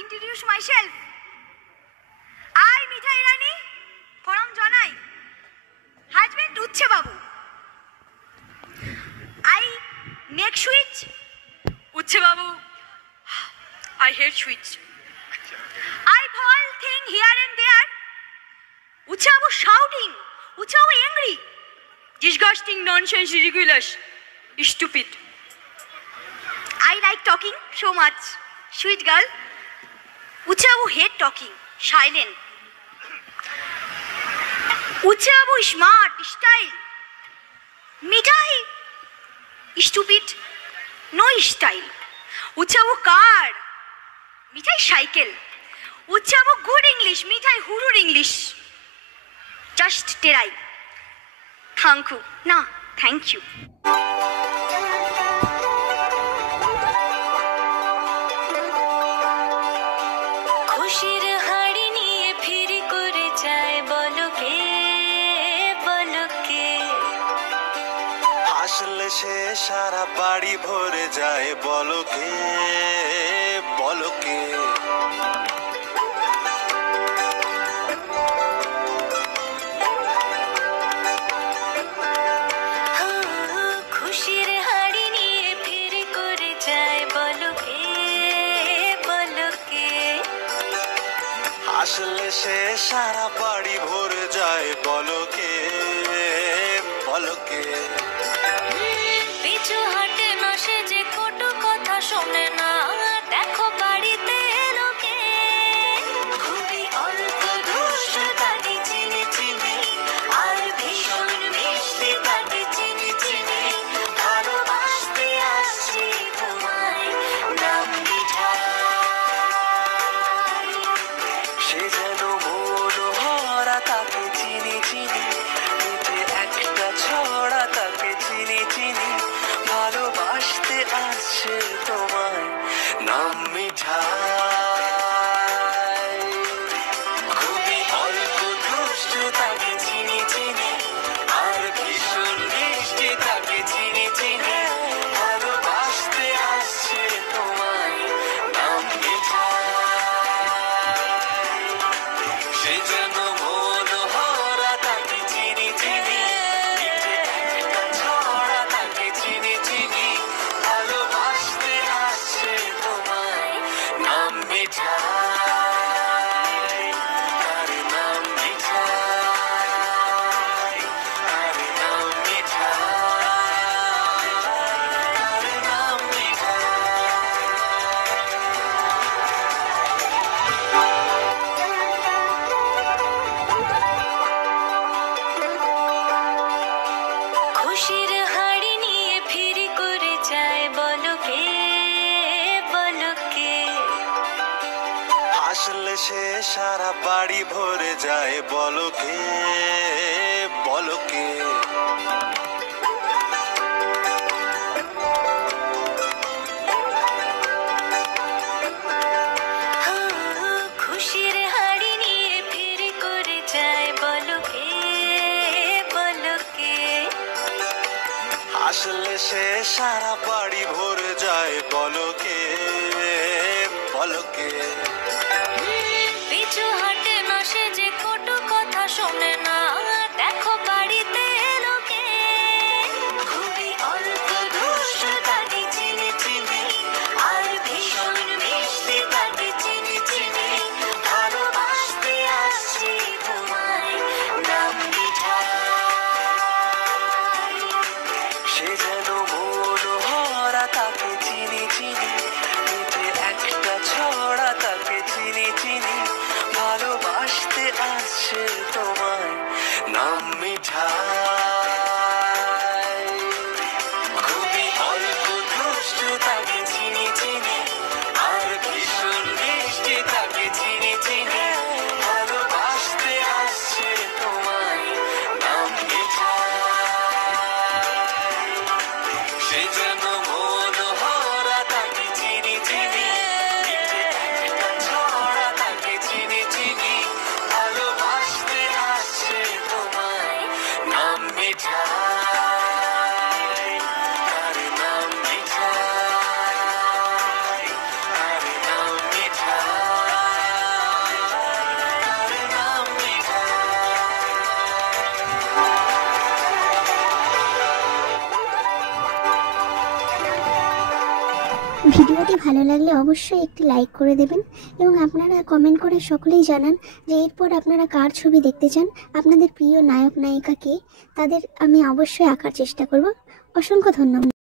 introduce myself. I, Mithai Rani, from Janai, husband Uche Babu. I make sweets. Uche Babu, I hate sweets. I fall thing here and there. Uche Babu shouting. Uche Babu angry. Disgusting, nonsense, ridiculous, stupid. I like talking so much. Sweet girl. Uche Babu hate talking. Silent. Uche Babu smart. Style. Mithai. Stupid. No style. Uche Babu car. Mithai cycle. Uche Babu good English. Mithai hurur English. Just terai. Thank you. No, thank you. সে সারা বাড়ি ভরে যায় বলকে বলকে খুশির হাড়ি নিয়ে ফির করে যায় বলকে বলকে আসলে সে সারা বাড়ি ভরে যায় বলকে বলকে পিছু হাটে না সে যে কটু কথা শোনে না দেখো বাড়িতে লোকে খুবই অল্প দুষ্ট তাকে চিনি চিনি আর ভীষণ মিষ্টি তাকে চিনি চিনি ভালোবাসতে আসছি তোমায় নাম মিঠাই সে যেন মনোহরা তাকে চিনি চিনি মিঠে একটা ছড়া তাকে চিনি চিনি ভালোবাসতে আসছে তোমায় নাম মিঠাই খুবই অল্প দুষ্ট তাকে চিনি চিনি আর ভীষণ মিষ্টি তাকে চিনি চিনি ভালোবাসতে আসছে তোমায় নাম মিঠাই সে যেন মনোহরা তাকে চিনি চিনি মিঠে একটা ছড়া তাকে চিনি চিনি ভালোবাসতে আসছে তোমায় নাম মিঠাই আরে নাম মিঠাই আরে নাম মিঠাই আরে নাম খুশির হাড়ি নিয়ে ফির করে যায় বলকে বলকে আসলে সে সারা বাড়ি ভরে যায় বলকে বলকে খুশির হাড়ি নিয়ে ফির করে যায় বলকে বলকে আসলে সে সারা বাড়ি ভরে যায় বলকে বলকে পিছু হাটে না সে যে কটু কথা শোনে না দেখো বাড়িতে লোকে খুবই অল্প দুষ্ট তাকে চিনি চিনি আর ভীষণ মিষ্টি তাকে চিনি চিনি ভালোবাসতে আসছি তোমায় নাম মিঠাই সে যেন মনোহরা তাকে চিনি চিনি মিঠে একটা ছড়া তাকে ভিডিওটি ভালো লাগলে অবশ্যই একটি লাইক করে দেবেন এবং আপনারা কমেন্ট করে সকলেই জানান যে এরপর আপনারা কার ছবি দেখতে চান, আপনাদের প্রিয় নায়ক নায়িকাকে, তাদের আমি অবশ্যই আঁকার চেষ্টা করব। অসংখ্য ধন্যবাদ।